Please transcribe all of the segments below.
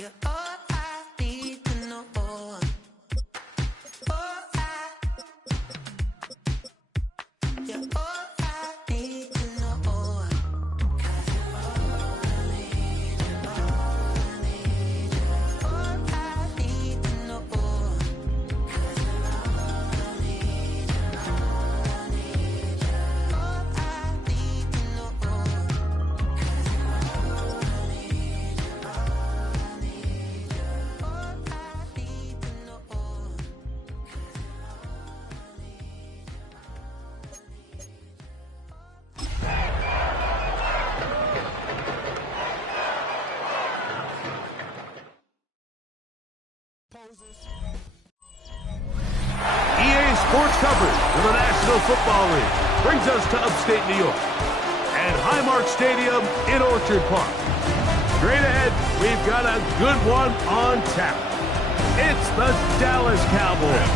You're all I need to know. You're all I need to know. 'Cause you're all I need, you're all I need, you're all I need to know. 'Cause you're all I need, you're all I need, you're all I need to know. 'Cause you're all I need, you're all I need, you're all I need to know. 'Cause you're all I need, you're all EA Sports coverage of the National Football League brings us to upstate New York and Highmark Stadium in Orchard Park. Straight ahead, we've got a good one on tap. It's the Dallas Cowboys.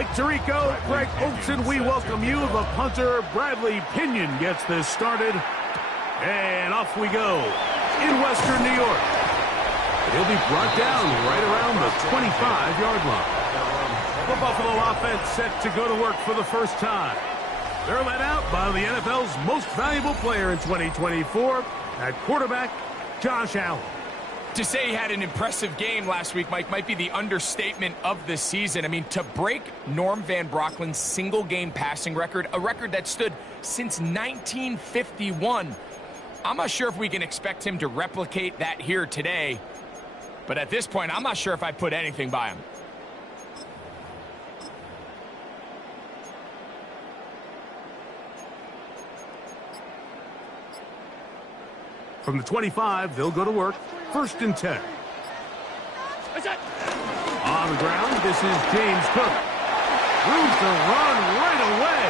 Mike Tirico, Greg Olson, we welcome you. The punter, Bradley Pinion, gets this started. And off we go in Western New York. He'll be brought down right around the 25-yard line. The Buffalo offense set to go to work for the first time. They're led out by the NFL's most valuable player in 2024, at quarterback, Josh Allen. To say he had an impressive game last week, Mike, might be the understatement of the season. I mean, to break Norm Van Brocklin's single-game passing record, a record that stood since 1951, I'm not sure if we can expect him to replicate that here today. But at this point, I'm not sure if I put anything by him. From the 25, they'll go to work. 1st and 10. On the ground, this is James Cook. Room to run right away.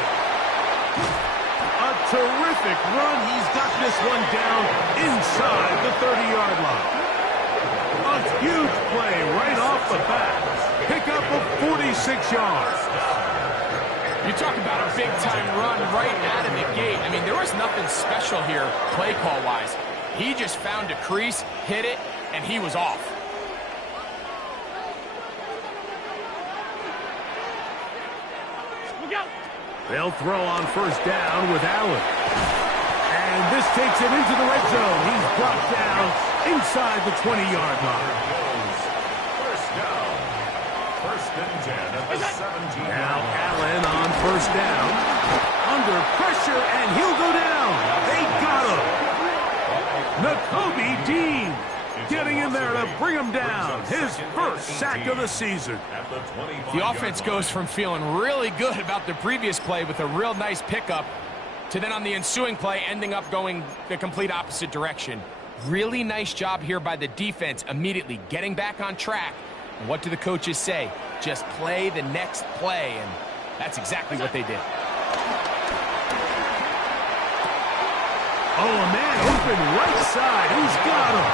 A terrific run. He's got this one down inside the 30-yard line. A huge play right off the bat. Pickup of 46 yards. You talk about a big-time run right out of the gate. I mean, there was nothing special here play call-wise. He just found a crease, hit it, and he was off. They'll throw on 1st down with Allen. And this takes him into the red zone. He's brought down inside the 20-yard line. 1st down. 1st and 10 at the 17. Now Allen on 1st down. Under pressure, and he'll go down. They got him. Nakobe Dean getting in there to bring him down. His 1st sack of the season. The offense goes from feeling really good about the previous play with a real nice pickup to then on the ensuing play ending up going the complete opposite direction. Really nice job here by the defense immediately getting back on track. And what do the coaches say? Just play the next play, and that's exactly what they did. Oh, a man open right side. He's got him.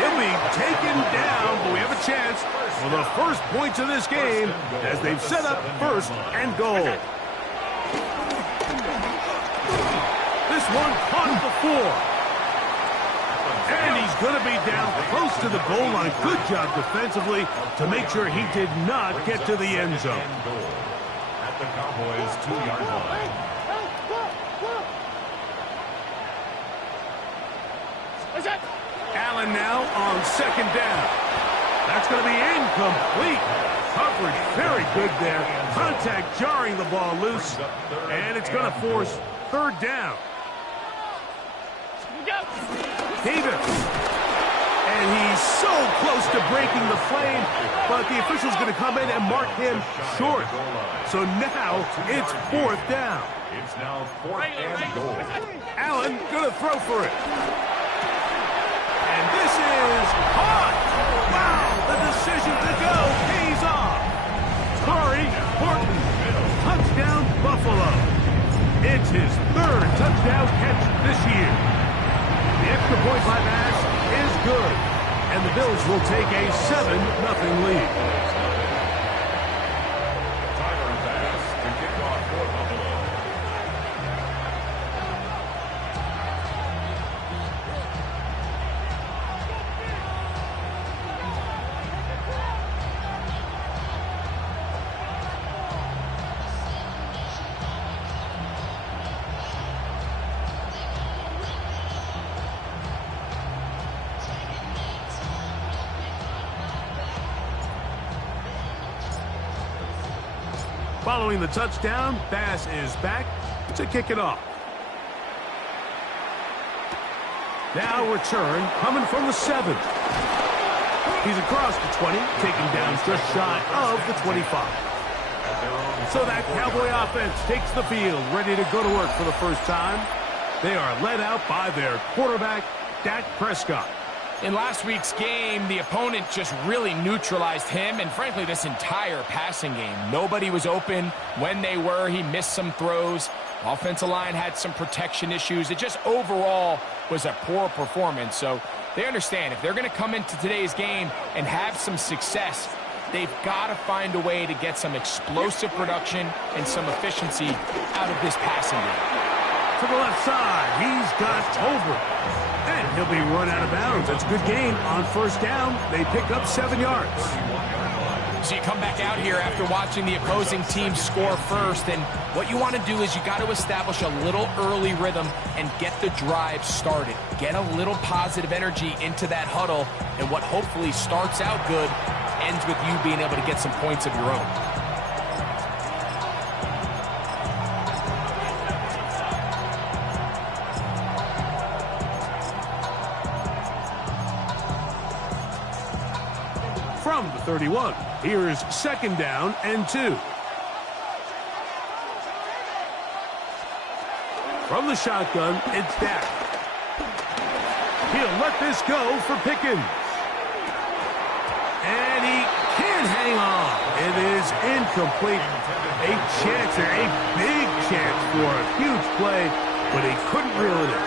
He'll be taken down, but we have a chance for the first points of this game as they've set up 1st and goal. This one caught before. And he's going to be down close to the goal line. Good job defensively to make sure he did not get to the end zone. At the Cowboys' 2-yard line. Allen now on 2nd down. That's going to be incomplete. Coverage very good there. Contact jarring the ball loose. And it's going to force 3rd down. Davis. And he's so close to breaking the flame, but the official's going to come in and mark him short. So now it's 4th down. It's now 4th and goal. Allen going to throw for it. And this is hot. Wow, the decision to go pays off. Corey Horton, touchdown Buffalo. It's his 3rd touchdown catch this year. The extra point by Bass is good, and the Bills will take a 7-0 lead. Tyler Bass to kick off for Buffalo. Following the touchdown, Bass is back to kick it off. Now return coming from the 7. He's across the 20, taken down just shy of the 25. So that Cowboy offense takes the field, ready to go to work for the first time. They are led out by their quarterback, Dak Prescott. In last week's game, the opponent just really neutralized him and, frankly, this entire passing game. Nobody was open. When they were, he missed some throws. Offensive line had some protection issues. It just overall was a poor performance. So they understand if they're going to come into today's game and have some success, They've got to find a way to get some explosive production and some efficiency out of this passing game. To the left side, he's got Tolbert. And he'll be run out of bounds. That's a good gain on first down. They pick up 7 yards. So you come back out here after watching the opposing team score first, and what you want to do is you got to establish a little early rhythm and get the drive started. Get a little positive energy into that huddle, and what hopefully starts out good ends with you being able to get some points of your own. From the 31, here's 2nd down and 2. From the shotgun, it's Dak. He'll let this go for Pickens. And he can't hang on. It is incomplete. A chance there, a big chance for a huge play, but he couldn't reel it in.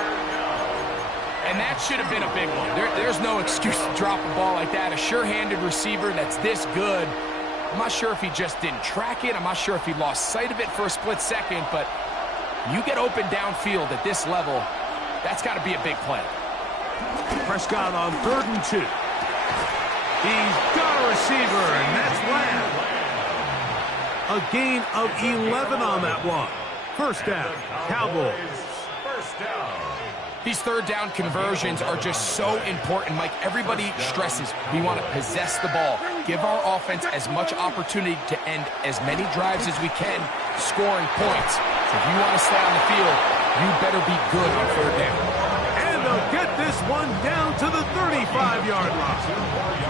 And that should have been a big one. There's no excuse to drop a ball like that. A sure-handed receiver that's this good. I'm not sure if he just didn't track it. I'm not sure if he lost sight of it for a split second, but you get open downfield at this level, that's got to be a big play. Prescott on 3rd and 2. He's got a receiver, and that's Lamb. A gain of 11 on that one. First down, Cowboys. First down. These 3rd down conversions are just so important, Mike. Everybody stresses we want to possess the ball, give our offense as much opportunity to end as many drives as we can, scoring points. So if you want to stay on the field, you better be good on 3rd down. And they'll get this one down to the 35-yard line.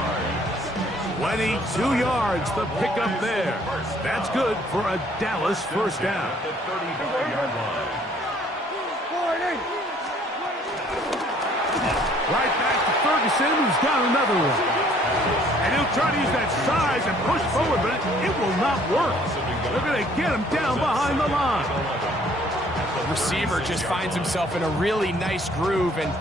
22 yards, the pickup there. That's good for a Dallas first down. The 35-yard line. Right back to Ferguson, who's got another one. And he'll try to use that size and push forward, but it will not work. They're going to get him down behind the line. The receiver just finds himself in a really nice groove, and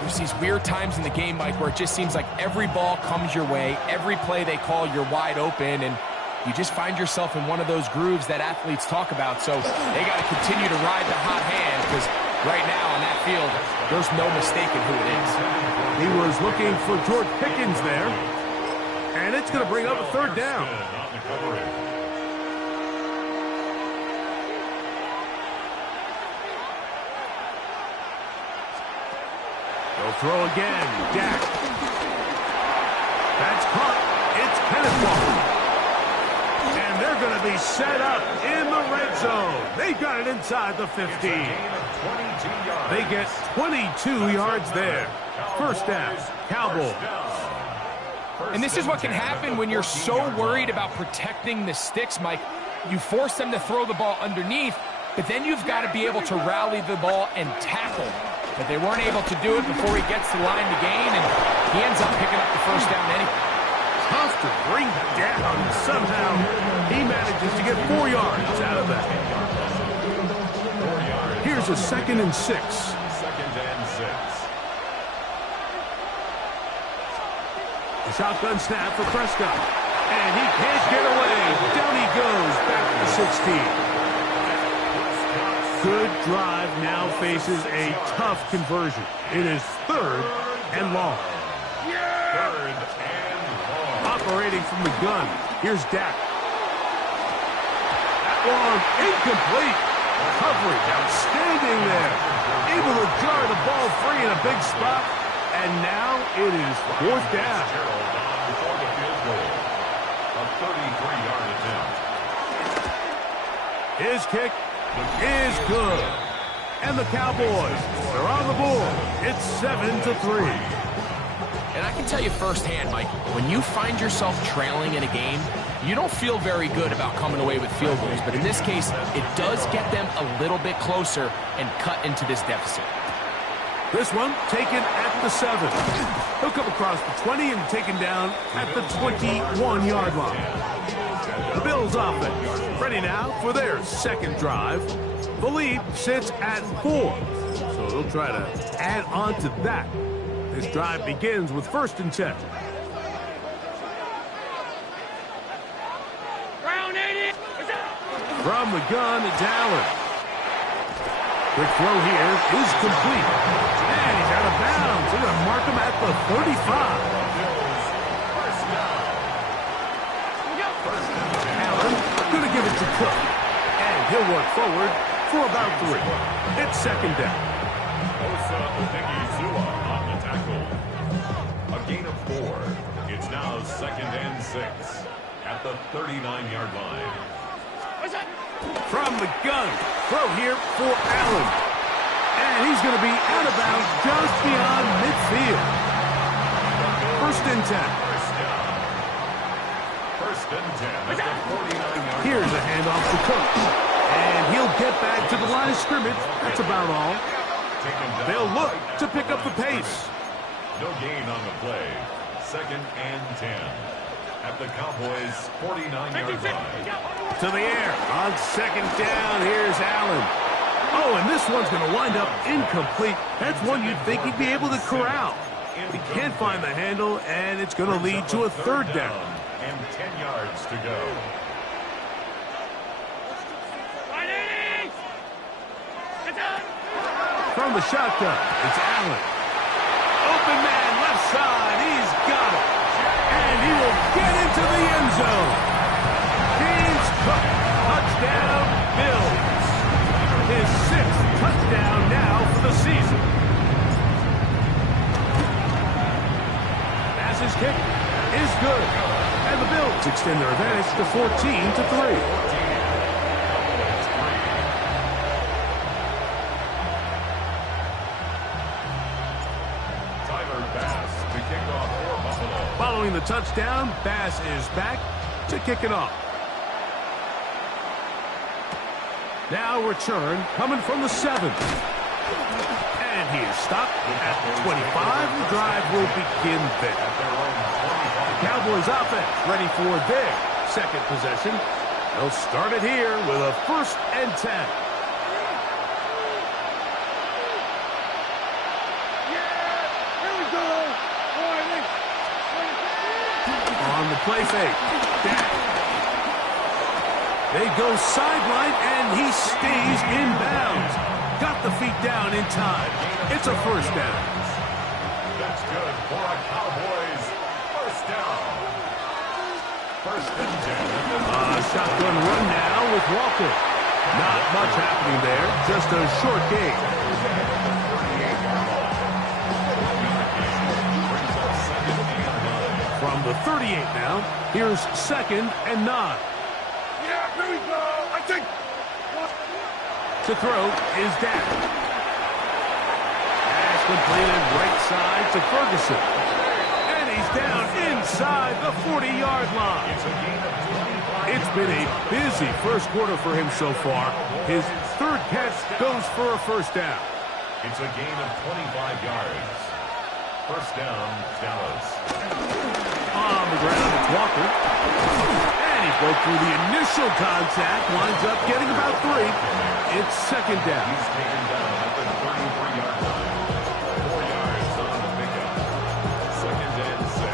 there's these weird times in the game, Mike, where it just seems like every ball comes your way, every play they call, you're wide open, and you just find yourself in one of those grooves that athletes talk about. So they got to continue to ride the hot hand, because right now on that field, there's no mistaking who it is. He was looking for George Pickens there, and it's going to bring up a 3rd down. They'll throw again. Dak. That's caught. It's Kenneth Walker. And they're going to be set up in the red zone. They got it inside the 15. They get 22 yards there. First down, Cowboys. And this is what can happen when you're so worried about protecting the sticks, Mike. You force them to throw the ball underneath, but then you've got to be able to rally the ball and tackle. But they weren't able to do it before he gets the line to gain, and he ends up picking up the first down anyway. Tough to bring down. Somehow he manages to get 4 yards out of that. Here's a 2nd and 6. 2nd and 6. A shotgun snap for Prescott. And he can't get away. Down he goes back to the 16. Good drive now faces a tough conversion. It is 3rd and long. 3rd and long. Operating from the gun. Here's Dak. That one incomplete. Coverage outstanding there. Able to jar the ball free in a big spot. And now it is 4th down. Before the field goal. A 33-yard attempt. His kick is good. And the Cowboys, they're on the board. It's 7-3. And I can tell you firsthand, Mike, when you find yourself trailing in a game, you don't feel very good about coming away with field goals. But in this case, it does get them a little bit closer and cut into this deficit. This one taken at the 7. He'll come across the 20 and taken down at the 21-yard line. The Bills offense ready now for their 2nd drive. The lead sits at 4, so they'll try to add on to that. This drive begins with 1st and 10. From the gun, it's Allen. Quick throw here is complete. And he's out of bounds. They're going to mark him at the 35. Allen going to give it to Cook. And he'll work forward for about 3. It's second down. Osa Odigizua on the tackle. A gain of 4. It's now second and 6 at the 39-yard line. From the gun, throw here for Allen. And he's going to be out of bounds just beyond midfield. First and 10. First and 10 at the 49-yard line. Here's a handoff to Cook. And he'll get back to the line of scrimmage. That's about all. They'll look to pick up the pace. No gain on the play. Second and 10 at the Cowboys' 49-yard line. To the air on second down. Here's Allen. Oh, and this one's going to wind up incomplete. That's one you'd think he'd be able to corral. He can't find the handle, and it's going to lead to a third down. And 10 yards to go. From the shotgun, it's Allen. Open man, left side. He's got it. And he will get into the end zone. James Cook, touchdown, Bills. His 6th touchdown now for the season. Pass is kicked, is good. And the Bills extend their advantage to 14-3. Following the touchdown, Bass is back to kick it off. Now return coming from the 7. And he is stopped at the 25. The drive will begin there. Cowboys offense ready for their second possession. They'll start it here with a first and 10. On the play fake. Dak. They go sideline, and he stays in bounds. Got the feet down in time. It's a first down. That's good for a Cowboys first down. First and 10. Shotgun run now with Walker. Not much happening there. Just a short gain. From the 38 now, here's second and 9. Yeah, here we go. I think. To throw is Dak. Pass completed right side to Ferguson. And he's down inside the 40-yard line. It's been a busy first quarter for him so far. His third catch goes for a first down. It's a gain of 25 yards. First down, Dallas. On the ground, it's Walker. And he broke through the initial contact, winds up getting about 3. It's second down. He's taken down at the 33-yard line. 4 yards on the pickup. Second and 6.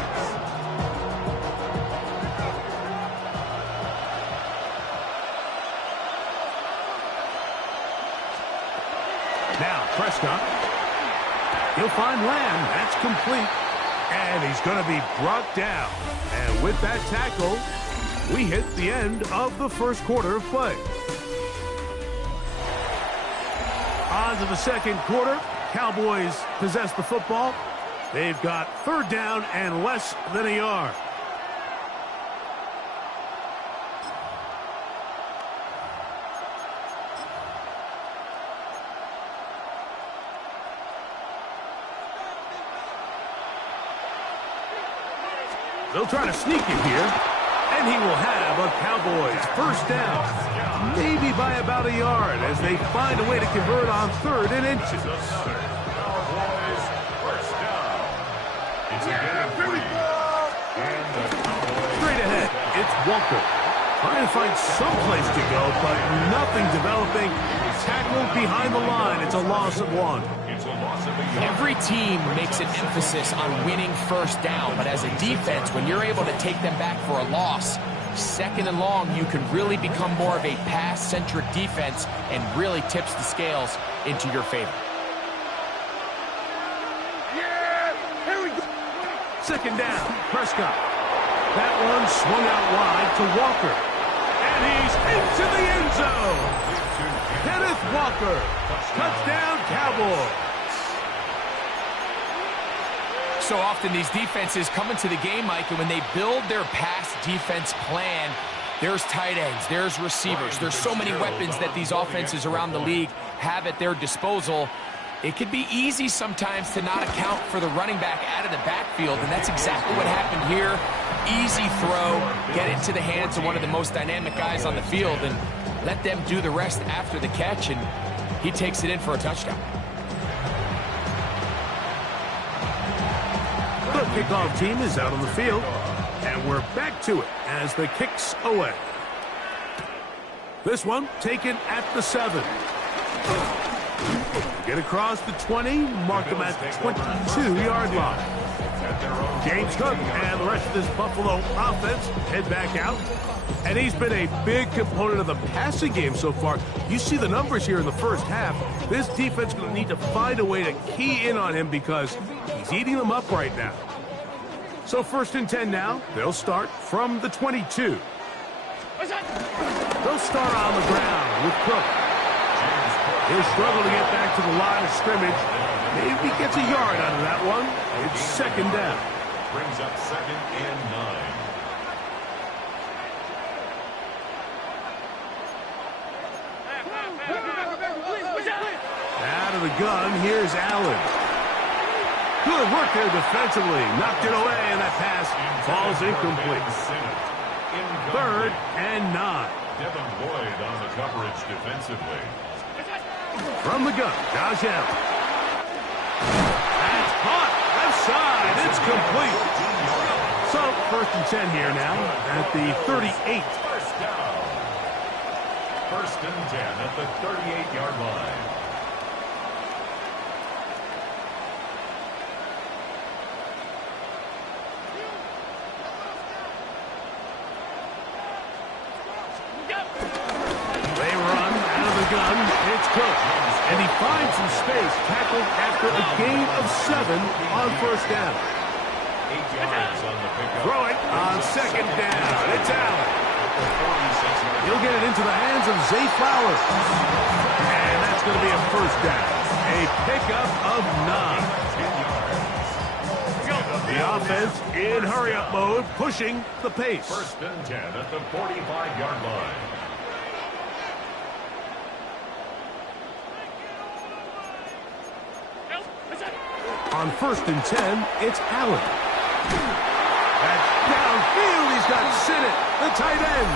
Now Prescott. He'll find Lamb. That's complete. And he's going to be brought down. And with that tackle, we hit the end of the first quarter of play. On to the second quarter. Cowboys possess the football. They've got third down and less than a yard. They'll try to sneak it here, and he will have a Cowboys first down, maybe by about a yard as they find a way to convert on third and inches. Cowboys first down. It's a gain of 3. And the Cowboys Straight ahead, it's Walker. Trying to find some place to go, but nothing developing. Tackled behind the line. It's a loss of 1. It's a loss of a yard. Every team makes an emphasis on winning first down, but as a defense, when you're able to take them back for a loss, second and long, you can really become more of a pass-centric defense and really tips the scales into your favor. Yeah, here we go. Second down, Prescott. That one swung out wide to Walker. And he's into the end zone. Kenneth Walker. Touchdown, Cowboys. So often these defenses come into the game, Mike, and when they build their pass defense plan, there's tight ends, there's receivers, there's so many weapons that these offenses around the league have at their disposal. It could be easy sometimes to not account for the running back out of the backfield, and that's exactly what happened here. Easy throw, get it to the hands of one of the most dynamic guys on the field, and let them do the rest after the catch, and he takes it in for a touchdown. The kickoff team is out on the field, and we're back to it as the kick's away. This one taken at the 7. Get across the 20, mark them at the 22-yard line. James Cook and the rest of this Buffalo offense head back out. And he's been a big component of the passing game so far. You see the numbers here in the first half. This defense is going to need to find a way to key in on him because he's eating them up right now. So 1st and 10 now. They'll start from the 22. They'll start on the ground with Cook. He'll struggle to get back to the line of scrimmage. Maybe gets a yard out of that one. It's second down. Brings up 2nd and 9. Out of the gun, here's Allen. Good work there defensively. Knocked it away, and that pass falls incomplete. 3rd and 9. Devin Lloyd on the coverage defensively. From the gun, Josh Allen. That's caught. Left side. It's complete. So, 1st and 10 here now at the 38. First down. 1st and 10 at the 38-yard line. They run out of the gun. It's Cook. And he finds some space, tackled after a gain of 7 on 1st down. 8 yards on the pickup. Throw it on 2nd down. It's Allen. He'll get it into the hands of Zay Flowers. And that's going to be a 1st down. A pickup of 9. The offense in hurry-up mode, pushing the pace. 1st and 10 at the 45-yard line. On 1st and 10, it's Allen. That's downfield. He's got Sinnott, the tight end.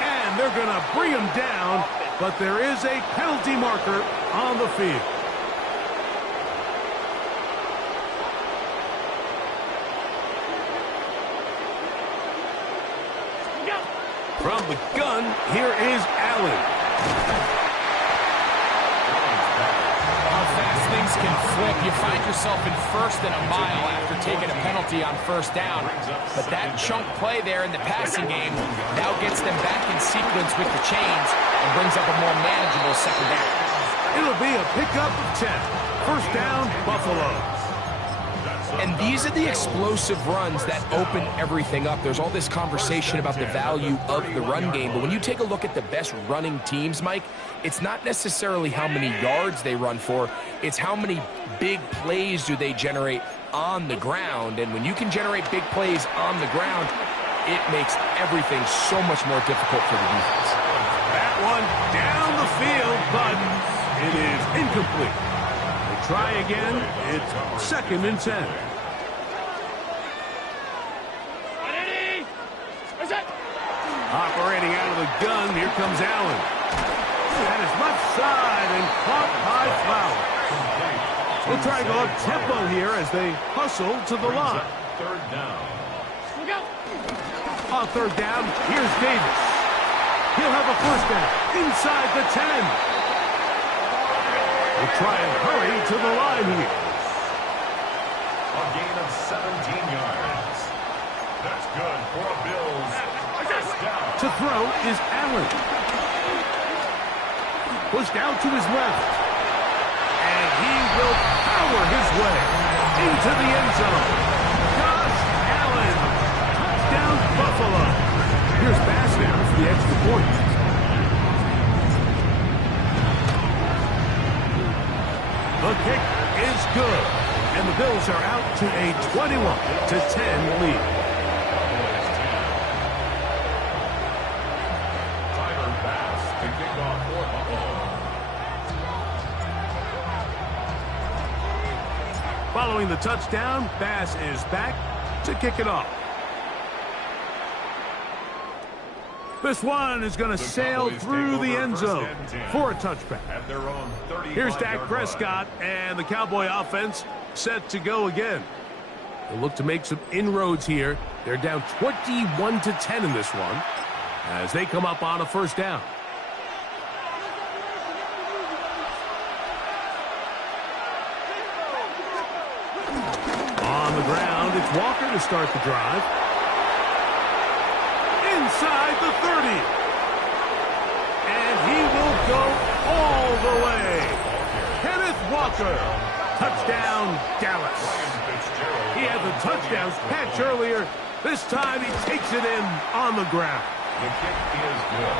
And they're going to bring him down, but there is a penalty marker on the field. From the gun, here is Allen. How fast things can flip. You find yourself in 1st and a mile after taking a penalty on 1st down. But that chunk play there in the passing game now gets them back in sequence with the chains and brings up a more manageable 2nd down. It'll be a pickup of 10. 1st down, Buffalo. And these are the explosive runs that open everything up. There's all this conversation about the value of the run game, but when you take a look at the best running teams, Mike, it's not necessarily how many yards they run for, it's how many big plays do they generate on the ground. And when you can generate big plays on the ground, it makes everything so much more difficult for the defense. That one down the field, but it is incomplete. They try again. It's 2nd and 10. Operating out of the gun, here comes Allen. At his left side and caught by Flowers. We'll try to go up tempo here as they hustle to the line. 3rd down. On 3rd down, here's Davis. He'll have a 1st down inside the 10. We'll try and hurry to the line here. A gain of 17 yards. That's good for a Bills To throw is Allen. Pushed out to his left. And he will power his way into the end zone. Josh Allen. Touchdown Buffalo. Here's Bass now for the extra point. The kick is good. And the Bills are out to a 21-10 lead. Following the touchdown, Bass is back to kick it off. This one is going to sail through the end zone for a touchback. Here's Dak Prescott and the Cowboy offense set to go again. They'll look to make some inroads here. They're down 21-10 in this one as they come up on a first down. On the ground, it's Walker to start the drive. Inside the 30. And he will go all the way. Kenneth Walker. Touchdown, Dallas. He had the touchdown catch earlier. This time he takes it in on the ground. The kick is good.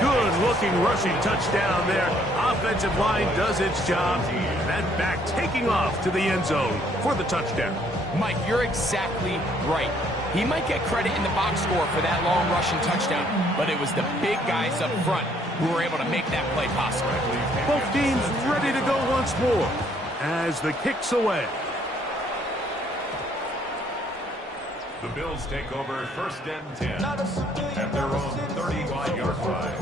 Good-looking rushing touchdown there. Offensive line does its job. That back taking off to the end zone for the touchdown. Mike, you're exactly right. He might get credit in the box score for that long rushing touchdown, but it was the big guys up front who were able to make that play possible. Both teams ready to go once more as the kick's away. The Bills take over first and 10 at their own 35-yard line.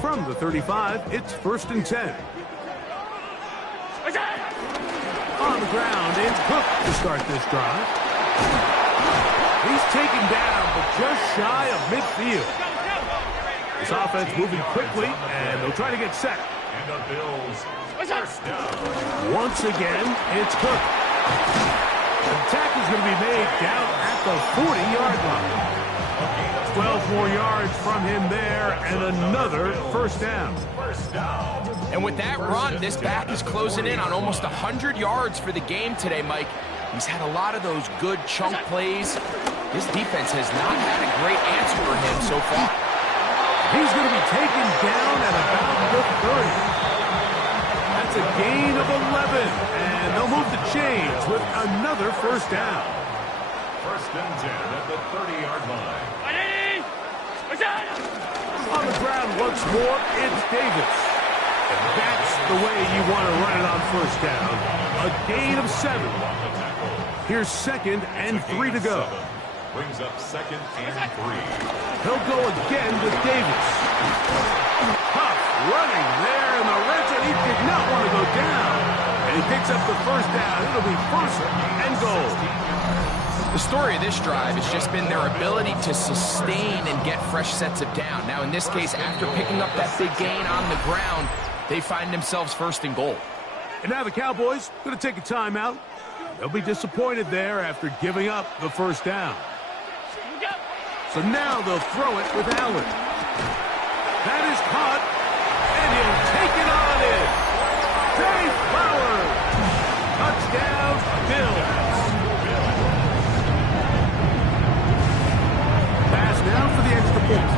From the 35, it's first and 10. On the ground, it's Cook to start this drive. He's taken down, but just shy of midfield. This offense moving quickly, and they'll try to get set. And the Bills first down. Once again, it's Cook. The tackle's going to be made down at the 40-yard line. 12 more yards from him there, and another first down. And with that run, this back is closing in on almost 100 yards for the game today, Mike. He's had a lot of those good chunk plays. This defense has not had a great answer for him so far. He's going to be taken down at about the 30. That's a gain of 11, and they'll move the chains with another first down. First and 10 at the 30-yard line. On the ground once more, it's Davis. And that's the way you want to run it on first down. A gain of 7. Here's second and 3 to go. Brings up second and 3. He'll go again with Davis. Huff running there in the red zone. He did not want to go down. And he picks up the first down. It'll be first and goal. The story of this drive has just been their ability to sustain and get fresh sets of down. Now, in this case, after picking up that big gain on the ground, they find themselves first and goal. And now the Cowboys going to take a timeout. They'll be disappointed there after giving up the first down. So now they'll throw it with Allen. That is caught, and he'll take it on in. Trey Flowers. Touchdown, Bills. Pass now for the extra point.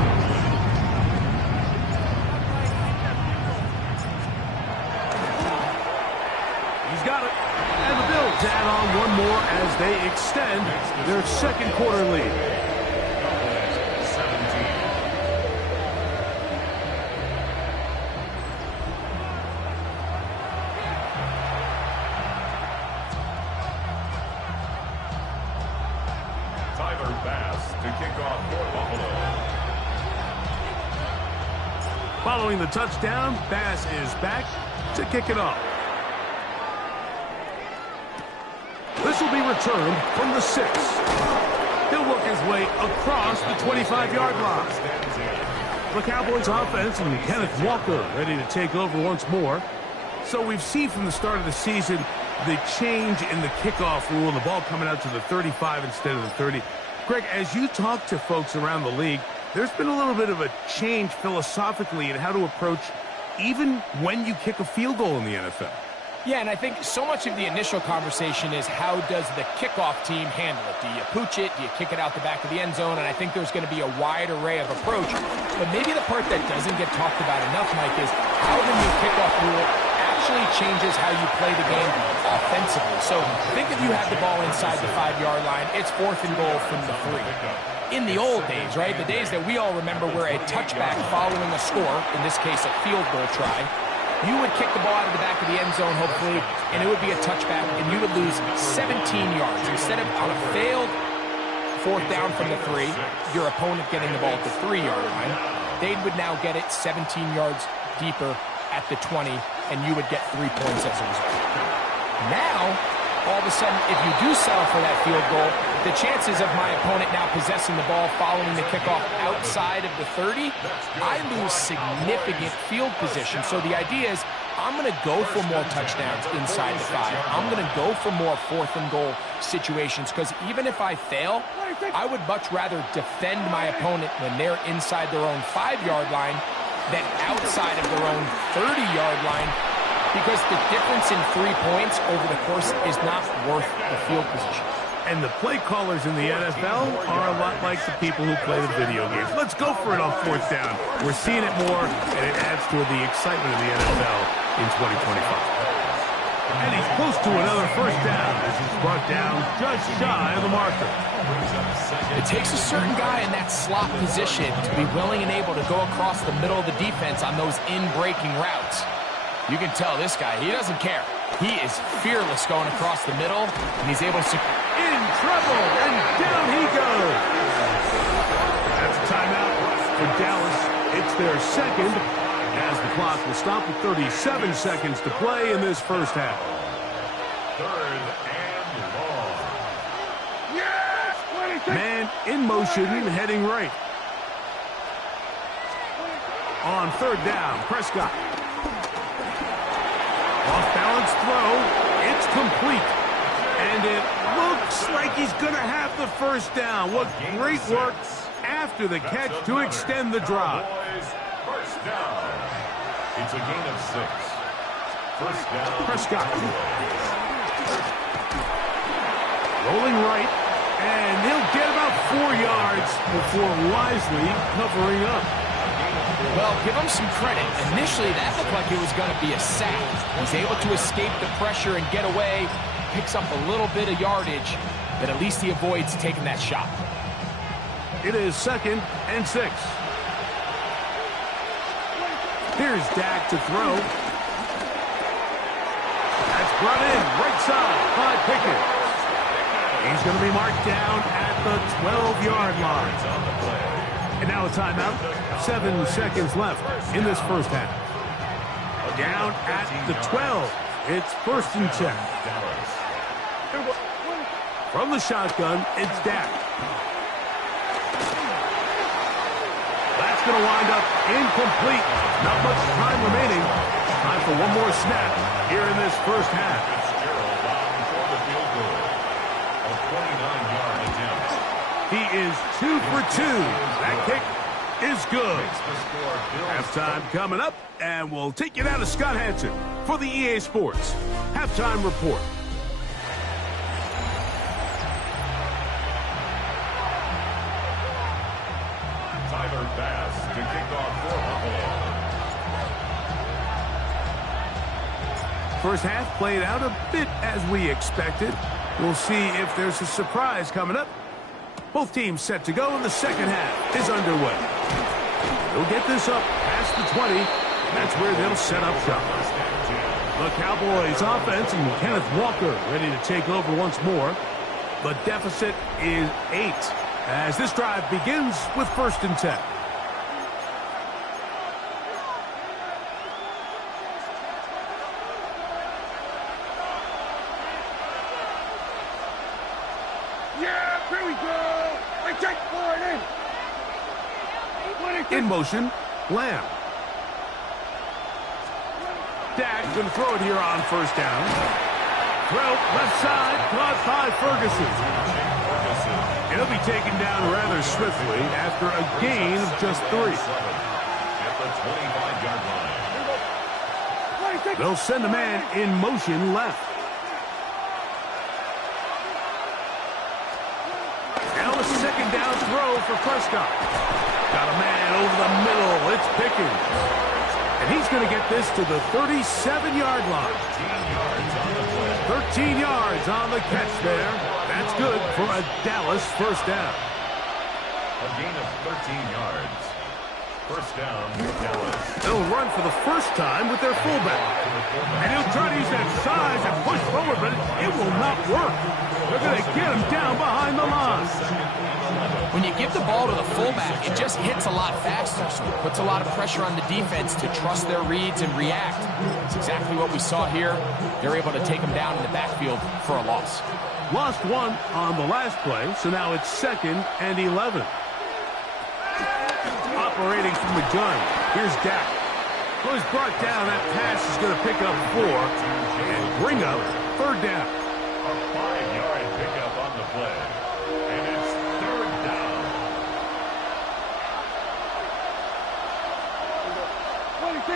He's got it. And the Bills add on one more as they extend their second quarter lead. Following the touchdown, Bass is back to kick it off. This will be returned from the 6. He'll work his way across the 25-yard line. The Cowboys offense and Kenneth Walker ready to take over once more. So we've seen from the start of the season the change in the kickoff rule and the ball coming out to the 35 instead of the 30. Greg, as you talk to folks around the league, there's been a little bit of a change philosophically in how to approach even when you kick a field goal in the NFL. Yeah, and I think so much of the initial conversation is how does the kickoff team handle it? Do you pooch it? Do you kick it out the back of the end zone? And I think there's going to be a wide array of approach. But maybe the part that doesn't get talked about enough, Mike, is how the new kickoff rule actually changes how you play the game offensively. So think if you have the ball inside the 5-yard line, it's 4th and goal from the 3. In the old days, right, the days that we all remember where a touchback following a score, in this case a field goal try, you would kick the ball out of the back of the end zone, hopefully, and it would be a touchback, and you would lose 17 yards. Instead of on a failed 4th down from the 3, your opponent getting the ball at the 3-yard line, they would now get it 17 yards deeper at the 20, and you would get 3 points as a result. Now, all of a sudden, if you do settle for that field goal, the chances of my opponent now possessing the ball following the kickoff outside of the 30, I lose significant field position. So the idea is I'm going to go for more touchdowns inside the 5. I'm going to go for more 4th and goal situations because even if I fail, I would much rather defend my opponent when they're inside their own 5-yard line than outside of their own 30-yard line, because the difference in 3 points over the course is not worth the field position. And the play callers in the NFL are a lot like the people who play the video games. Let's go for it on 4th down. We're seeing it more, and it adds to the excitement of the NFL in 2025. And he's close to another 1st down as he's brought down just shy of the marker. It takes a certain guy in that slot position to be willing and able to go across the middle of the defense on those in-breaking routes. You can tell this guy, he doesn't care. He is fearless going across the middle, and he's able to... In trouble, and down he goes. That's a timeout for Dallas. It's their second, as the clock will stop with 37 seconds to play in this first half. 3rd and long. Yes! Man in motion, heading right. On 3rd down, Prescott. Off-balance throw. It's complete. And it looks like he's going to have the 1st down. What great work after the catch to extend the drive. 1st down. It's a gain of 6. 1st down. Prescott. Rolling right. And he'll get about 4 yards before wisely covering up. Well, give him some credit. Initially, that looked like it was going to be a sack. He's able to escape the pressure and get away. Picks up a little bit of yardage, but at least he avoids taking that shot. It is 2nd and 6. Here's Dak to throw. That's brought in right side by Pickett. He's going to be marked down at the 12-yard line. And now a timeout. 7 seconds left in this first half. Down at the 12. It's 1st and 10. From the shotgun, it's Dak. That's going to wind up incomplete. Not much time remaining. Time for one more snap here in this first half. Fitzgerald before the field goal. A 29-yard attempt. He is 2 for 2. That kick is good. Halftime coming up, and we'll take you down to Scott Hansen for the EA Sports Halftime Report. Tyler Bass to kick off for Buffalo. First half played out a bit as we expected. We'll see if there's a surprise coming up. Both teams set to go, and the second half is underway. They'll get this up past the 20. That's where they'll set up shop. The Cowboys offense and Kenneth Walker ready to take over once more. The deficit is 8 as this drive begins with 1st and 10. Yeah, here we go. I take for it in. In motion, Lamb. Dak going to throw it here on first down. Throw left side, caught by Ferguson. He'll be taken down rather swiftly after a gain of just 3. At the 25-yard line. They'll send a man in motion left. Now a second down throw for Prescott. Got a man over the middle. It's Pickens. And he's going to get this to the 37-yard line. 13 yards on the catch there. That's good for a Dallas first down. A gain of 13 yards. First down, Dallas. They'll run for the first time with their fullback. And he'll try to use that size and push forward, but it will not work. They're going to get him down behind the line. When you give the ball to the fullback, it just hits a lot faster, so it puts a lot of pressure on the defense to trust their reads and react. It's exactly what we saw here. They're able to take him down in the backfield for a loss. Lost 1 on the last play, so now it's 2nd and 11. Operating from the gun, here's Dak. Well, he's brought down. That pass is going to pick up 4 and bring up third down. A 5-yard pickup on the play. And it's third down.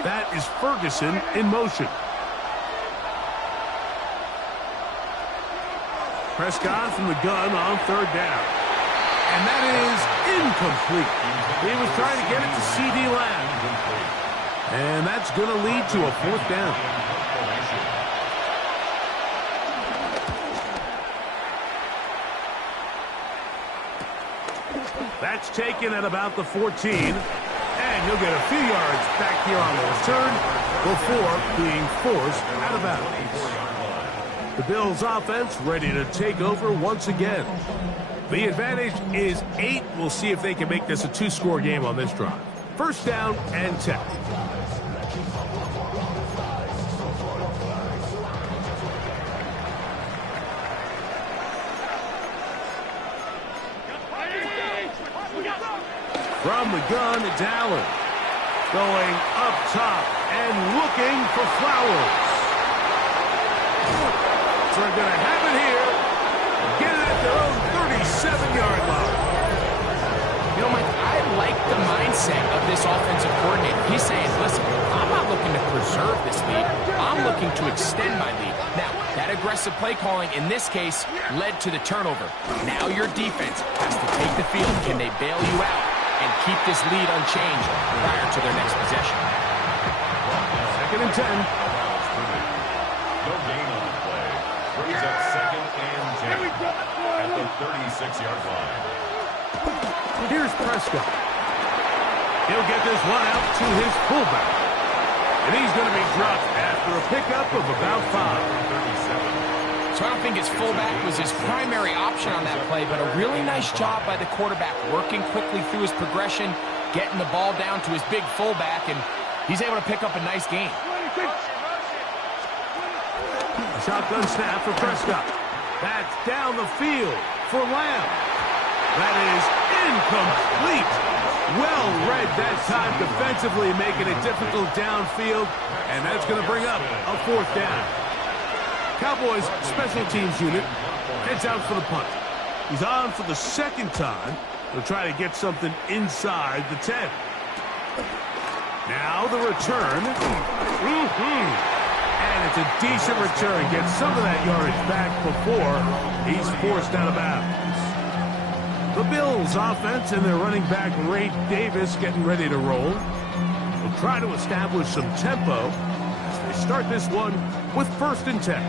That is Ferguson in motion. Prescott from the gun on third down. And that is incomplete. He was trying to get it to C.D. Lamb. And that's going to lead to a fourth down. That's taken at about the 14. And he'll get a few yards back here on the return before being forced out of bounds. The Bills offense ready to take over once again. The advantage is 8. We'll see if they can make this a 2-score game on this drive. First down and 10. From the gun, it's Allen. Going up top and looking for Flowers. So they're going to have it here. Get it at their own 37-yard line. You know, Mike, I like the mindset of this offensive coordinator. He's saying, listen, I'm not looking to preserve this lead. I'm looking to extend my lead. Now, that aggressive play calling in this case led to the turnover. Now your defense has to take the field. Can they bail you out and keep this lead unchanged prior to their next possession? Second and 10. No gain on the play. Brings up second and 10 at the 36-yard line. Here's Prescott. He'll get this one out to his fullback. And he's going to be dropped after a pickup of about 5. So I don't think his fullback was his primary option on that play, but a really nice job by the quarterback working quickly through his progression, getting the ball down to his big fullback, and he's able to pick up a nice gain. A shotgun snap for Prescott. That's down the field for Lamb. That is incomplete. Well read that time defensively, making it difficult downfield, and that's going to bring up a fourth down. Cowboys special teams unit heads out for the punt. He's on for the second time. They'll try to get something inside the 10. Now the return. And it's a decent return. Gets some of that yardage back before he's forced out of bounds. The Bills offense and their running back Ray Davis getting ready to roll. Will try to establish some tempo as they start this one with first and 10.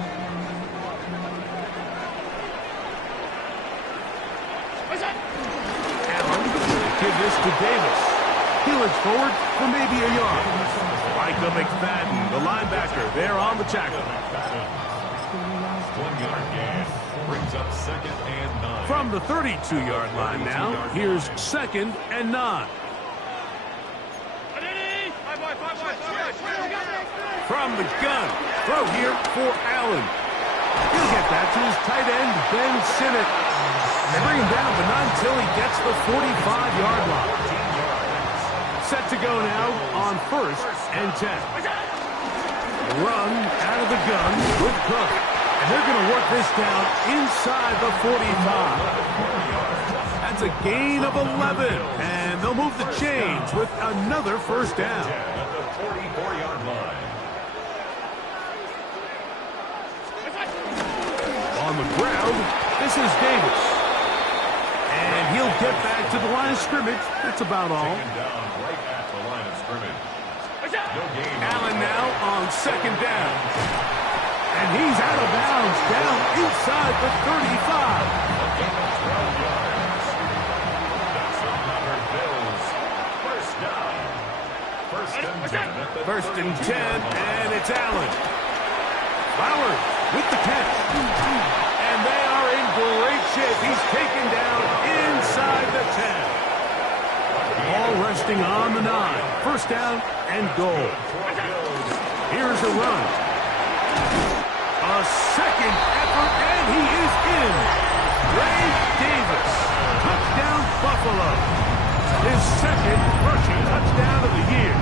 Allen will give this to Davis. He looks forward for maybe a yard. Micah McFadden, the linebacker, there on the tackle. 1-yard gain. Brings up second and 9. From the 32-yard line now, here's second and 9. From the gun, throw here for Allen. He'll get that to his tight end, Ben Sinnott. They bring him down, but not until he gets the 45-yard line. set to go now on 1st and 10. Run out of the gun with Cook. And they're going to work this down inside the 45. That's a gain of 11. And they'll move the chains with another first down. At the 44-yard line. On the ground, this is Davis. And he'll get back to the line of scrimmage. That's about all. Taken down right at the line of scrimmage. No gain. Allen now on 2nd down. And he's out of bounds down inside the 35. A gain of 12 yards. That's another Bills. First down. First and 10 at the 1st and 10, and it's Allen. Flowers with the catch. And they are in great shape. He's taken down inside the 10. Ball resting on the 9. First down and goal. Here's a run. A second effort, and he is in. Ray Davis. Touchdown, Buffalo. His second rushing touchdown of the year.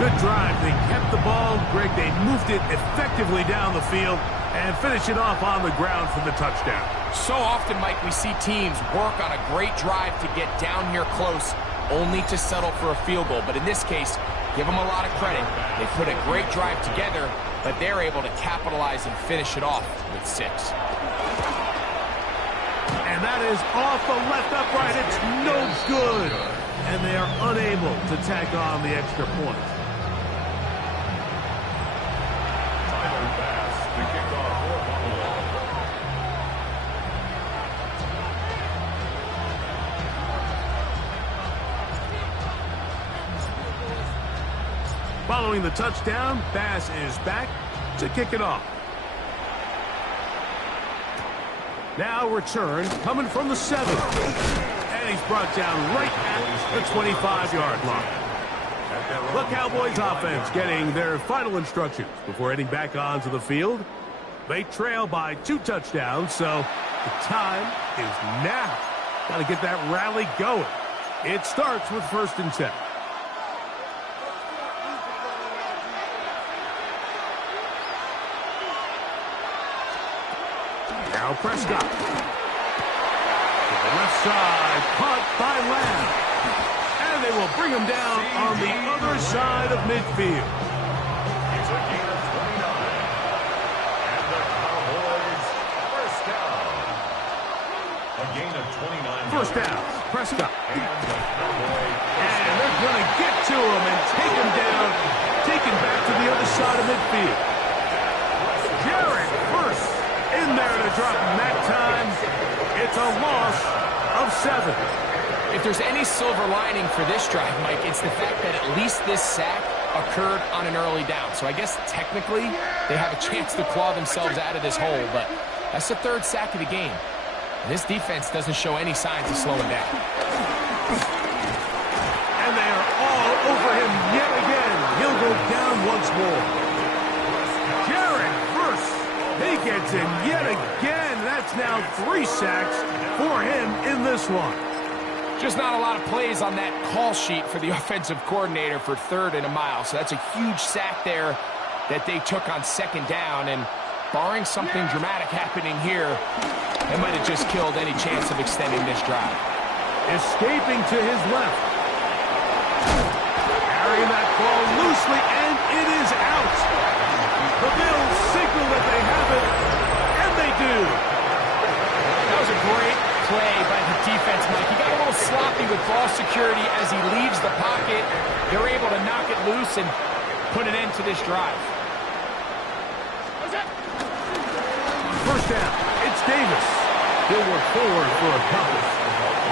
Good drive. They kept the ball. Greg, they moved it effectively down the field and finish it off on the ground for the touchdown. So often, Mike, we see teams work on a great drive to get down here close, only to settle for a field goal. But in this case, give them a lot of credit. They put a great drive together, but they're able to capitalize and finish it off with 6. And that is off the left upright. It's no good. And they are unable to tack on the extra point. Tyler Bass to kick off for Buffalo. Following the touchdown, Bass is back to kick it off. Now return coming from the 7. And he's brought down right at the 25-yard line. The Cowboys offense getting their final instructions before heading back onto the field. They trail by 2 touchdowns, so the time is now. Got to get that rally going. It starts with 1st and 10. Now Prescott. To the left side, caught by Lamb. And they will bring him down on the other side of midfield. It's a gain of 29. And the Cowboys first down. A gain of 29. First down, Prescott. And the Cowboys. And they're going to get to him and take him down. Take him back to the other side of midfield. Jared first in there to drop him that time. It's a loss of 7. If there's any silver lining for this drive, Mike, it's the fact that at least this sack occurred on an early down. So I guess technically they have a chance to claw themselves out of this hole, but that's the 3rd sack of the game. And this defense doesn't show any signs of slowing down. And they are all over him yet again. He'll go down once more. Jared first. He gets in yet again. That's now 3 sacks for him in this one. Just not a lot of plays on that call sheet for the offensive coordinator for 3rd and a mile. So that's a huge sack there that they took on 2nd down. And barring something dramatic happening here, they might have just killed any chance of extending this drive. Escaping to his left. Carrying that ball loosely, and it is out. The Bills signal that they have it, and they do. That was a great play by the defense, Mike. He got a little sloppy with ball security as he leaves the pocket. They're able to knock it loose and put an end to this drive. First down, it's Davis. He'll work forward for a couple.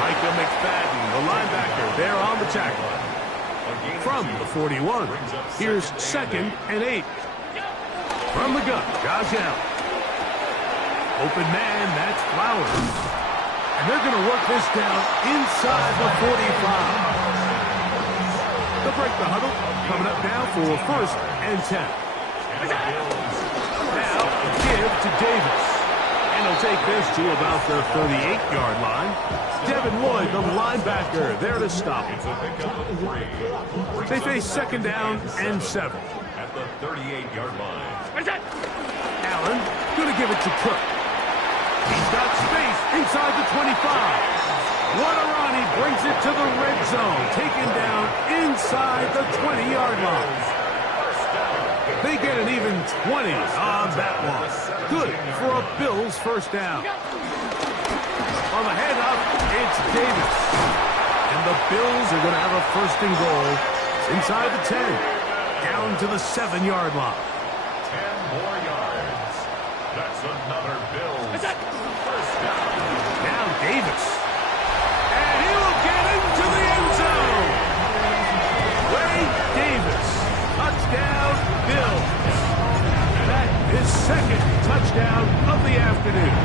Micah McFadden, the linebacker, there on the tackle. From the 41, here's 2nd and 8. From the gun, Josh Allen. Open man, that's Flowers. And they're going to work this down inside the 45. They'll break the huddle. Coming up now for 1st and 10. Now, give to Davis. And he'll take this to about the 38-yard line. Devin Lloyd, the linebacker, there to stop him. It's a pickup of 3. They face second down and 7. At the 38-yard line. Allen going to give it to Cook. He's got space inside the 25. Guarani brings it to the red zone, taken down inside the 20-yard line. They get an even 20 on that one. Good for a Bills first down. On the handoff, it's Davis. And the Bills are going to have a first and goal inside the 10, down to the 7-yard line. 10 more yards. That's another Bills first down. Now Davis. And he will get into the end zone. Ray Davis. Touchdown, Bills. That is second touchdown of the afternoon.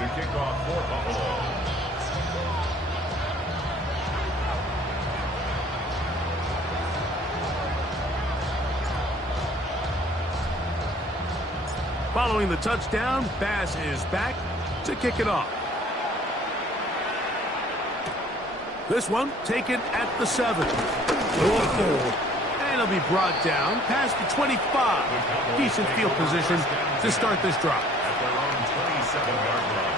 To kick off for Buffalo. Following the touchdown, Bass is back to kick it off. This one taken at the 7. And it'll be brought down past the 25. Decent field position to start this drive. At their own 27-yard line.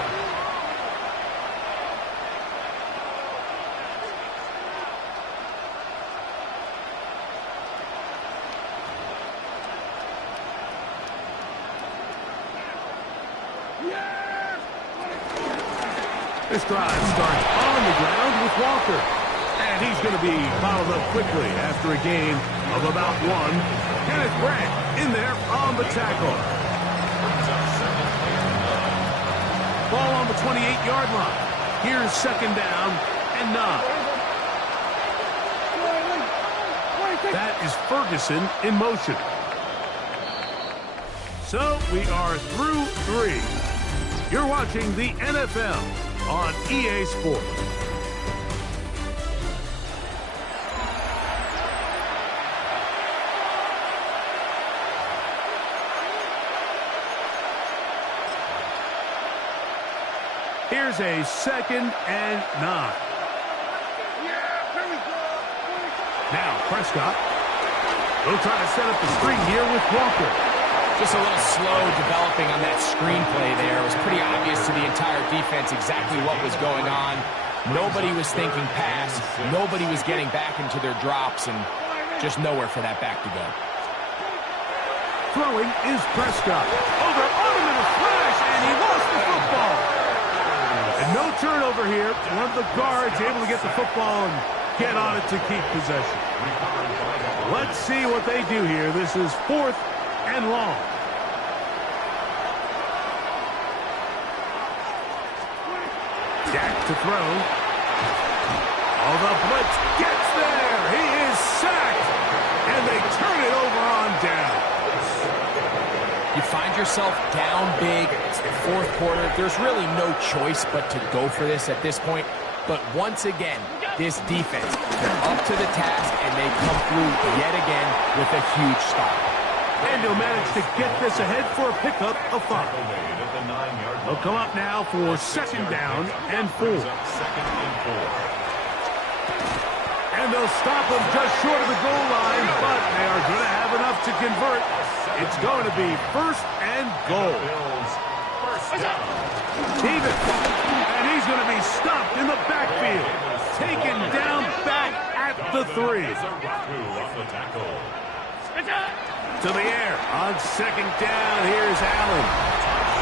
This drive starts on the ground with Walker. And he's going to be followed up quickly after a gain of about 1. Kenneth Grant in there on the tackle. Ball on the 28-yard line. Here's second down and 9. That is Ferguson in motion. So we are through 3. You're watching the NFL on EA Sports. Here's a second and 9. Now Prescott will try to set up the screen here with Walker. Just a little slow developing on that screenplay there. It was pretty obvious to the entire defense exactly what was going on. Nobody was thinking pass. Nobody was getting back into their drops, and just nowhere for that back to go. Throwing is Prescott. Oh, they're on him in a flash, and he lost the football. And no turnover here. One of the guards able to get the football and get on it to keep possession. Let's see what they do here. This is 4th and long. Dak to throw. Oh, the blitz gets there. He is sacked. And they turn it over on down. You find yourself down big. It's the 4th quarter. There's really no choice but to go for this at this point. But once again, this defense, they're up to the task, and they come through yet again with a huge stop. And he'll manage to get this ahead for a pickup of 5. They'll come up now for second down and 4. And they'll stop him just short of the goal line, but they are going to have enough to convert. It's going to be 1st and goal. Davis, and he's going to be stopped in the backfield. Taken down back at the 3. To the air on second down. Here's Allen.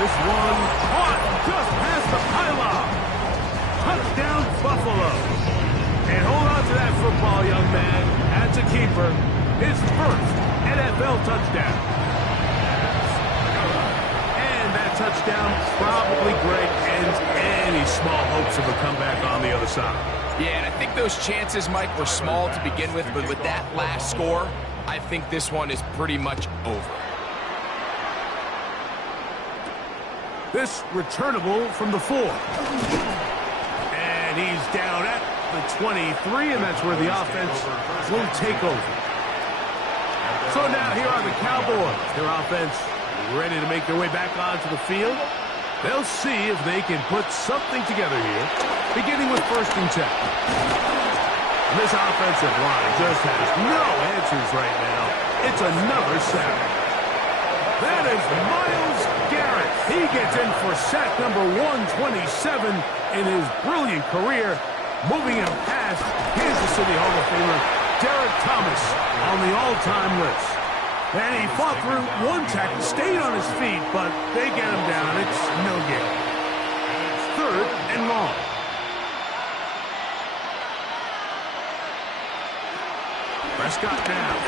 This one caught just past the pylon. Touchdown, Buffalo. And hold on to that football, young man. That's a keeper. His first NFL touchdown. touchdown probably, Greg, ends any small hopes of a comeback on the other side. Yeah, and I think those chances, Mike, were small to begin with, but with that last score, I think this one is pretty much over. This returnable from the 4. And he's down at the 23, and that's where the offense will take over. So now here are the Cowboys. Their offense ready to make their way back onto the field. They'll see if they can put something together here, beginning with 1st and 10. This offensive line just has no answers right now. It's another sack. That is Myles Garrett. He gets in for sack number 127 in his brilliant career, moving him past Kansas City Hall of Famer Derek Thomas on the all-time list. And he fought through one tackle, stayed on his feet, but they get him down. It's no gain. 3rd and long. Prescott now.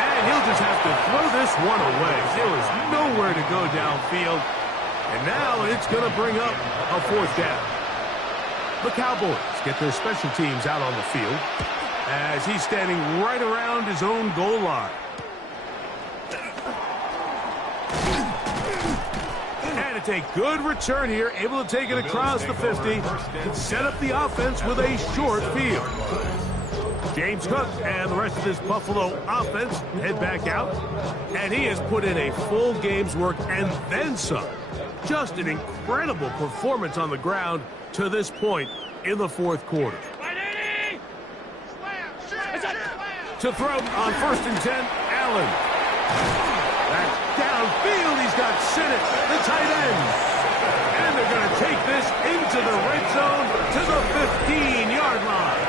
And he'll just have to throw this one away. There was nowhere to go downfield. And now it's going to bring up a 4th down. The Cowboys get their special teams out on the field as he's standing right around his own goal line. And it's a good return here, able to take it across the 50 and set up the offense with a short field. James Cook and the rest of this Buffalo offense head back out, and he has put in a full game's work and then some. Just an incredible performance on the ground to this point in the 4th quarter. To throw on 1st and 10, Allen. That's downfield. He's got Sinnott, the tight end. And they're going to take this into the red zone to the 15-yard line.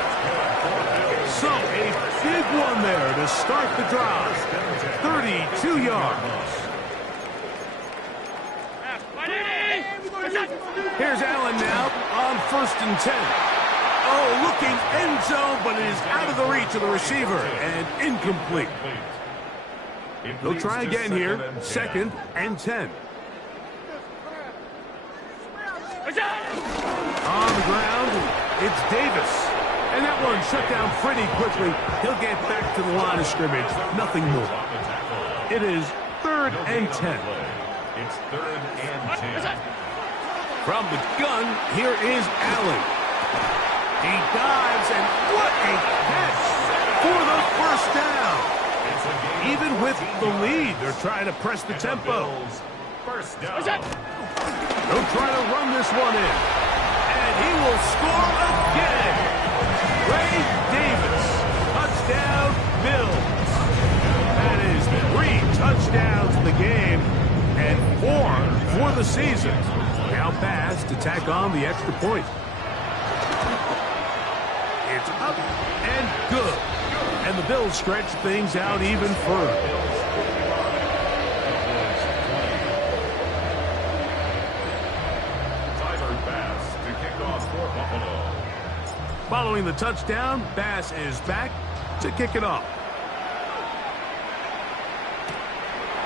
So a big one there to start the drive. 32 yards. Here's Allen now on 1st and 10. Oh, looking end zone, but it is out of the reach of the receiver and incomplete. They'll try again here, 2nd and 10. On the ground, it's Davis. And that one shut down pretty quickly. He'll get back to the line of scrimmage. Nothing more. It is 3rd and 10. It's 3rd and 10. From the gun, here is Allen. He dives, and what a catch for the 1st down. Even with the lead, they're trying to press the tempo. 1st down. They'll try to run this one in. And he will score again. Ray Davis, touchdown, Bills. That is 3 touchdowns in the game and 4 for the season. Now pass to tack on the extra point. It's up and good. And the Bills stretch things out even further. Following the touchdown, Bass is back to kick it off.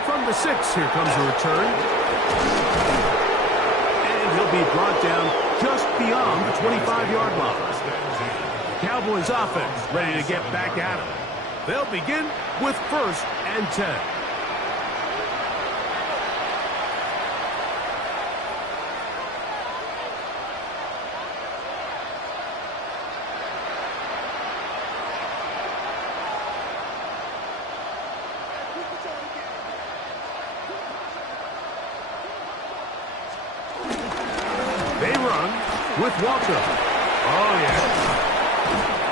From the 6, here comes a return. And he'll be brought down just beyond the 25-yard line. The Cowboys offense ready to get back at him. They'll begin with 1st and 10. They run with Walker. Oh, yeah.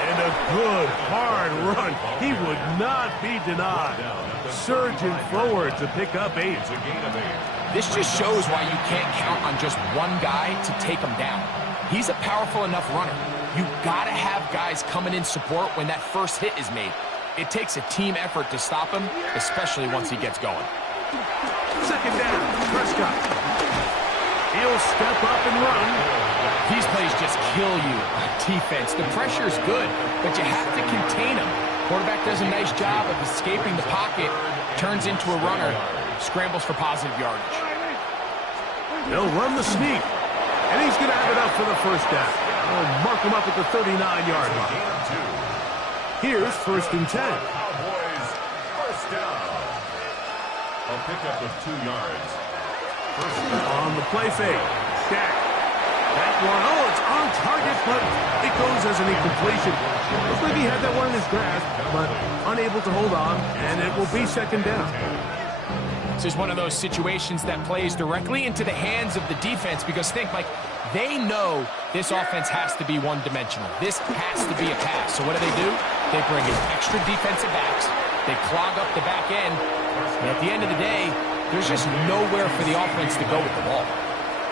And a good, hard run. He would not be denied. Surging forward to pick up 8. This just shows why you can't count on just one guy to take him down. He's a powerful enough runner. You got to have guys coming in support when that first hit is made. It takes a team effort to stop him, especially once he gets going. 2nd down, Prescott. He'll step up and run. These plays just kill you on defense. The pressure's good, but you have to contain him. Quarterback does a nice job of escaping the pocket, turns into a runner, scrambles for positive yardage. They'll run the sneak, and he's going to have it up for the first down. They'll mark him up at the 39-yard line. Here's 1st and 10. Cowboys, first down. A pickup of 2 yards. First down. On the play fake, Dak. That one, oh, it's on target, but it goes as an incompletion. Looks like he had that one in his grasp, but unable to hold on, and it will be 2nd down. This is one of those situations that plays directly into the hands of the defense because think, Mike, they know this offense has to be one-dimensional. This has to be a pass. So what do? They bring in extra defensive backs. They clog up the back end. And at the end of the day, there's just nowhere for the offense to go with the ball.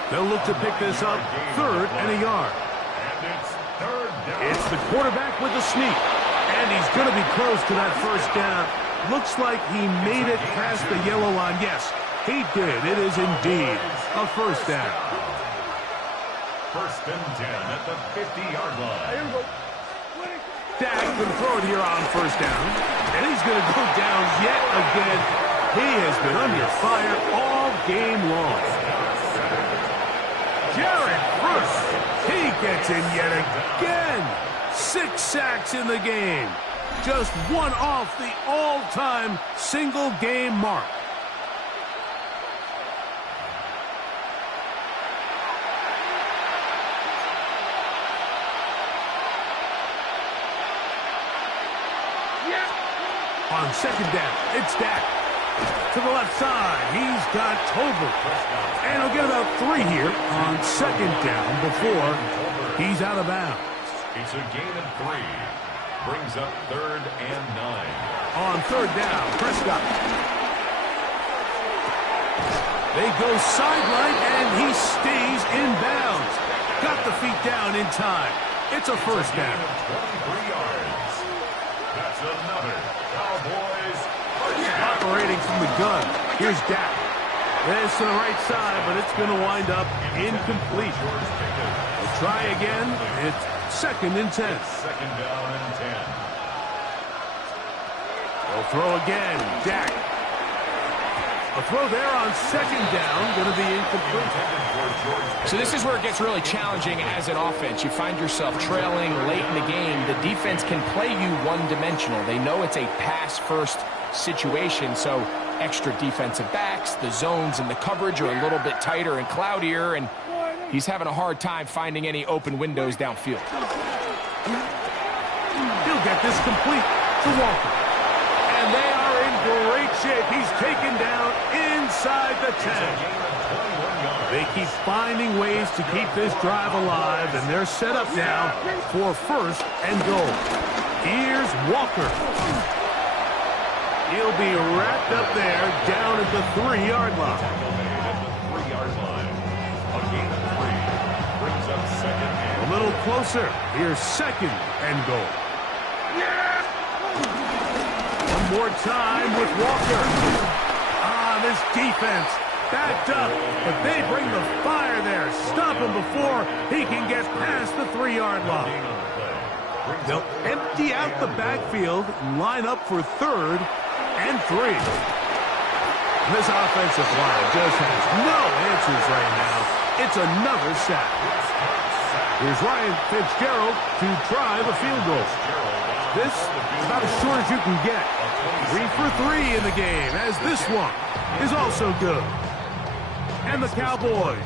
They'll look to pick this up 3rd and a yard. And it's 3rd down. It's the quarterback with the sneak, and he's going to be close to that first down. Looks like he made it past the yellow line. Yes, he did. It is indeed a first down. 1st and 10 at the 50-yard line. Dak can throw it here on first down, and he's going to go down yet again. He has been under fire all game long. Jared Bruce, he gets in yet again. 6 sacks in the game. Just one off the all-time single-game mark. On 2nd down, it's Dak. To the left side, he's got Tolbert. And he'll get about 3 here on 2nd down before he's out of bounds. It's a gain of 3. Brings up 3rd and 9. On 3rd down, Prescott. They go sideline, and he stays in bounds. Got the feet down in time. It's a first down. 23 yards. That's another Cowboys. Operating from the gun. Here's Dak. This to the right side, but it's going to wind up incomplete. We'll try again. It's 2nd and 10. 2nd down and 10. They'll throw again. Dak. A throw there on 2nd down. Going to be incomplete. So this is where it gets really challenging as an offense. You find yourself trailing late in the game. The defense can play you one-dimensional. They know it's a pass-first situation, so extra defensive backs, the zones and the coverage are a little bit tighter and cloudier, and he's having a hard time finding any open windows downfield. He'll get this complete to Walker. And they are in great shape. He's taken down inside the 10. They keep finding ways to keep this drive alive, and they're set up now for 1st and goal. Here's Walker. He'll be wrapped up there down at the 3-yard line. A little closer. Here's 2nd and goal. One more time with Walker. This defense backed up, but they bring the fire there. Stop him before he can get past the 3-yard line. They'll empty out the backfield and line up for 3rd and 3. This offensive line just has no answers right now. It's another sack. Here's Ryan Fitzgerald to try the field goal. This is about as short as you can get. 3 for 3 in the game, as this one is also good. And the Cowboys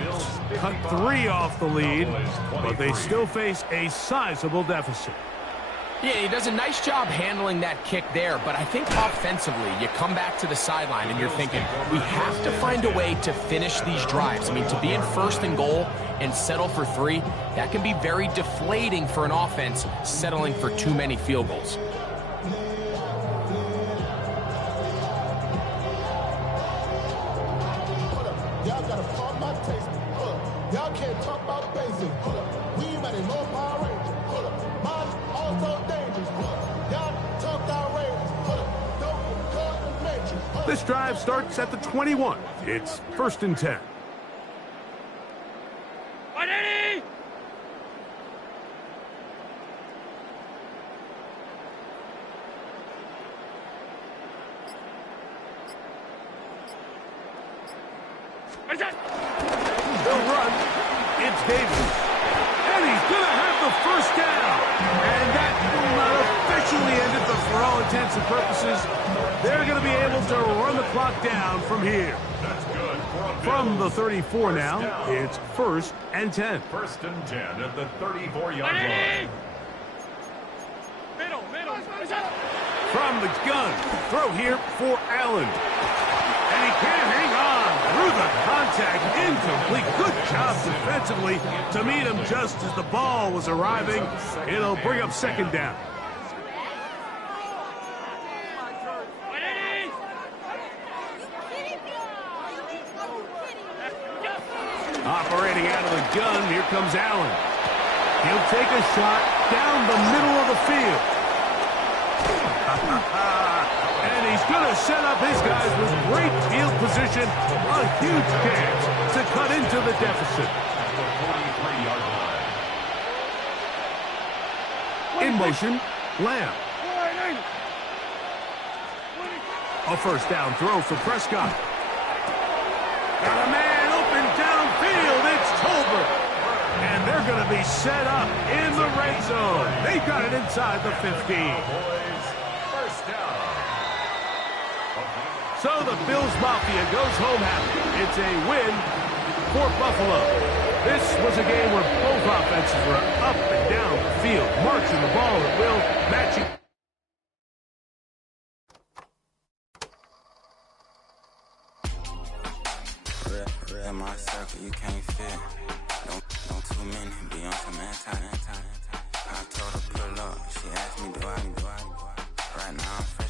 cut 3 off the lead, but they still face a sizable deficit. Yeah, he does a nice job handling that kick there, but I think offensively, you come back to the sideline and you're thinking, we have to find a way to finish these drives. I mean, to be in 1st and goal and settle for 3, that can be very deflating for an offense settling for too many field goals. Y'all gotta pump my taste. Y'all can't talk about basic. We ain't at a low power range. Mine also dangerous. Y'all talk outrageous. Don't cut the matrix. This drive starts at the 21. It's 1st and 10. They'll run. It's Davis. And he's going to have the first down. And that will not officially end it, but for all intents and purposes, they're going to be able to run the clock down from here. That's good. From the 34 now, it's 1st and 10. 1st and 10 at the 34-yard line. From the gun, throw here for Allen. And he can't hang on through the contact. Incomplete. Good job defensively to meet him just as the ball was arriving. It'll bring up 2nd down. Operating out of the gun, here comes Allen. He'll take a shot down the middle of the field. And he's going to set up his guys with great field position. A huge chance to cut into the deficit. The 43-yard line. In motion, Lamb. A 1st down throw for Prescott. Got a man open downfield. It's Tolbert. And they're going to be set up in the red zone. They got it inside the 15. First down. So the Bills Mafia goes home happy. It's a win for Buffalo. This was a game where both offenses were up and down the field, marching the ball at will, matching. In my circle, you can't fit. Don't too many be on some anti. I told her pull up. She asked me, do I? Right now I'm free.